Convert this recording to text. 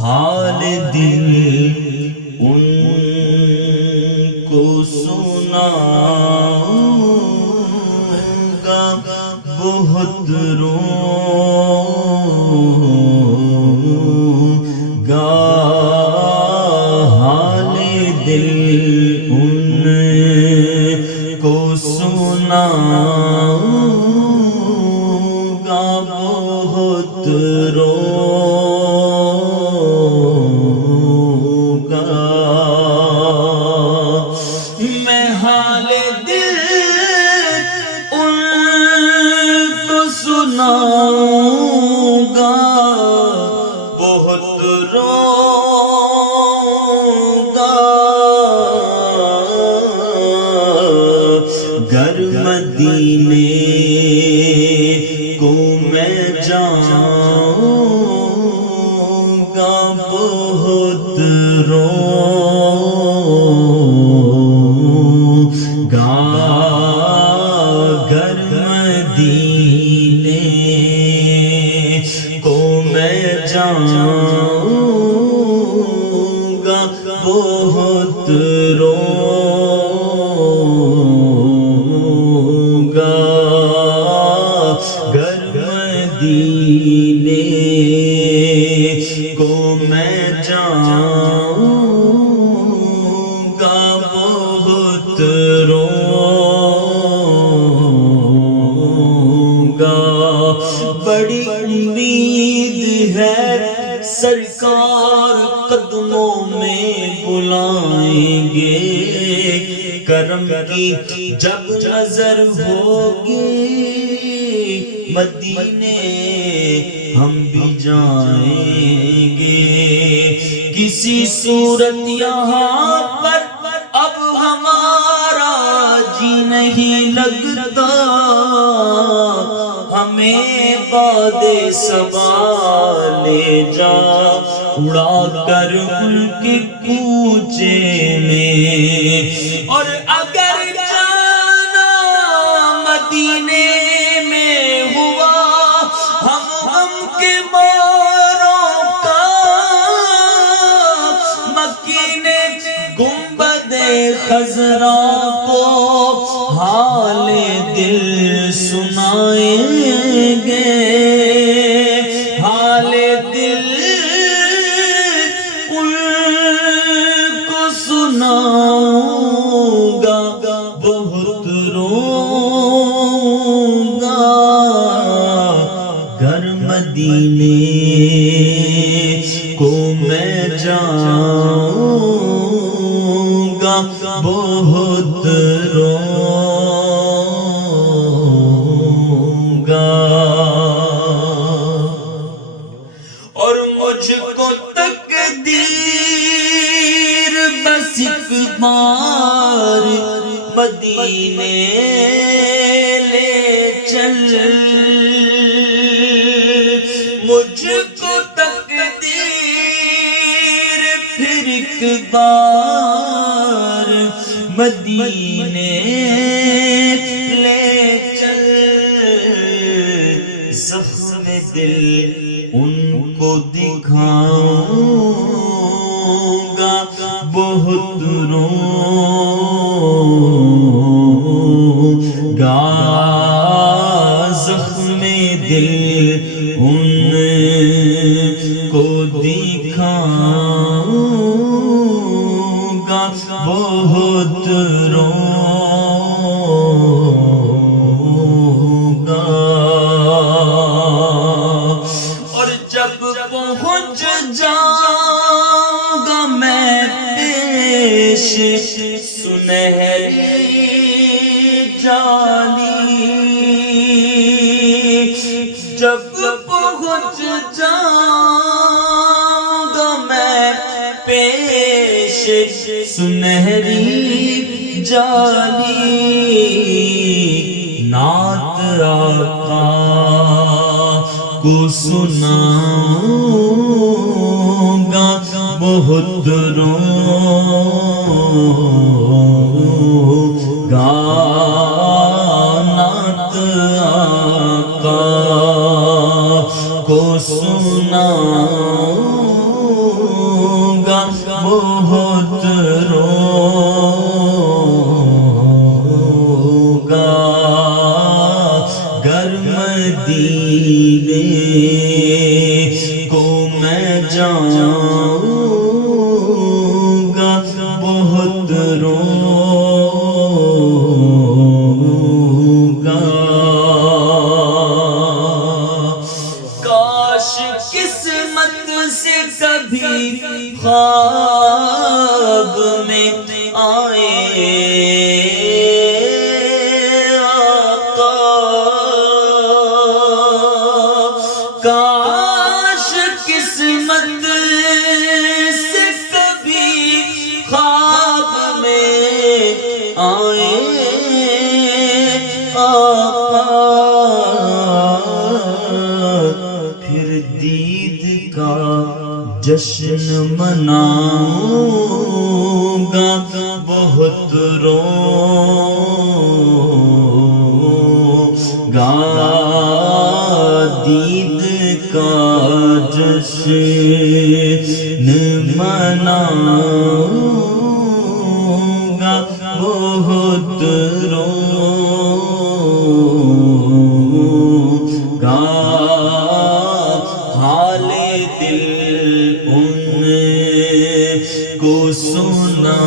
حال دل ان کو سناؤں گا بہت روں گا حال دل ان کو سناؤں گا بہت روں گا میں حال دل ان کو سناؤں گا بہت روں گا گر مدینے کو میں جاؤں گا بہت روں گا گر مدینے کو میں جاؤں گا بہت روں گا گر مدینے کو میں جاؤں گا بہت روں گا بڑی امید ہے سرکار قدموں میں بلائیں گے کرم کی جب نظر ہوگی مدینے ہم بھی جائیں گے کسی صورت یہاں پر اب ہمارا جی نہیں لگتا ہمیں باد صبا لے جا اڑا کر ان کے کوچے میں اور اگر جانا مدینے میں ہوا ہم غم کے ماروں کا مکینے گنبد خضرا کو حال دل سنائیں گے حال دل ان کو سناؤں گا بہت روں گا گر مدینے کو میں جاؤں گا بہت روں گا اور مجھ کو تقدیر بس ایک بار مدینے لے چل مجھ کو تقدیر پھر ایک بار مدینے لے چل زخم دل ان کو دکھاؤں گا بہت روں گا زخم دل ان کو دکھاؤں گا بہت روں گا اور جب پہنچ جاؤں گا میں پیش سنہری جالی جب پہنچ جاؤں گا میں پیش سنہری جالی نعت آقا کو سناؤں گا بہت روں گا نعت آقا کو سناؤں مدینے کو میں جاؤں گا بہت روں گا کاش قسمت سے کبھی خواب میں آئے کاش قسمت سے کبھی خواب میں آئے آقا پھر دید کا جشن مناؤں گا بہت روں گا دید کا جشن مناؤں گا بہت روں گا حال دل ان کو سنا